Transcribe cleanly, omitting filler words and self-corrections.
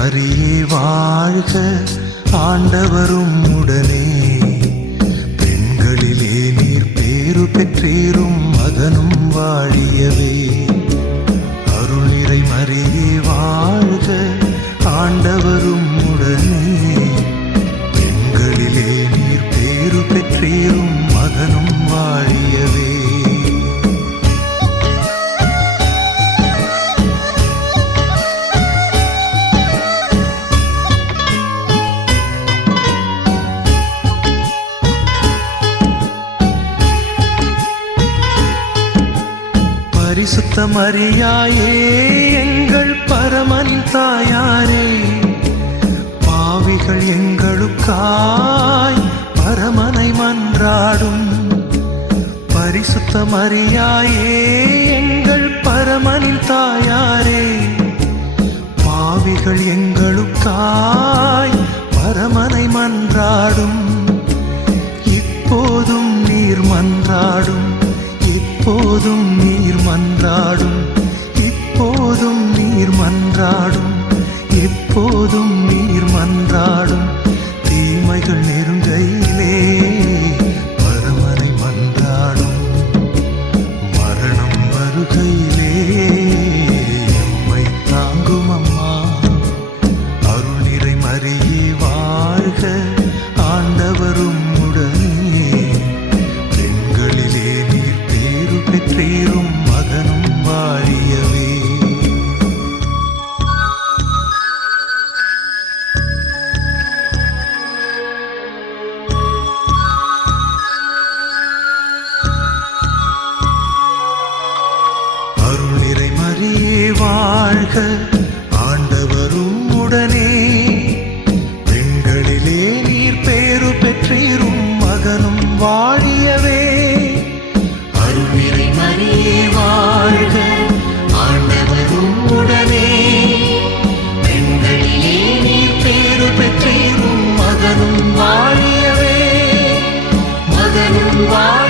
மரியே வாழ்க, ஆண்டவரும் உடனே. பெண்களிலே நீர் பேறு பெற்றீரும், மகனும் வாழியவே. அருள் நிறை மரியே வாழ்க, ஆண்டவரும் உடனே. பெண்களிலே நீர் பேறு பெற்றீரும், மகனும் வாழியவே. பரிசுத்த மரியாயே எங்கள் பரமனின் தாயாரே, பாவிகள் எங்களுக்காய் பரமனை மன்றாடும். பரிசுத்த மரியாயே எங்கள் பரமனின் தாயாரே, பாவிகள் எங்களுக்காய் பரமனை மன்றாடும். இப்போதும் நீர் மன்றாடும், இப்போதும் நீர் மன்றாடும், இப்போதும் நீர் மன்றாடும், இப்போதும் நீர் மன்றாடும். தீமைகள் நெருங்கையிலே பரமனை மன்றாடும், மரணம் வருகையிலே எம்மை தாங்கும் அம்மா. அருள் நிறை மரியே வாழ்க, ஆண்டவரும் உடனே. பெண்களிலே நீர் பேறு பெற்றீரும், மகனும் வாழியவே. அருள் நிறை மரியே வாழ்க, ஆண்டவரும் உடனே. பெண்களிலே நீர் பேறு பெற்றீரும், மகனும் வாழியவே. அருள் நிறை மரியே வாழ்க, ஆண்டவரும் உடனே. பெண்களிலே நீர் பேறு பெற்றீரும், மகனும் வாழியவே. மகனும் வாழ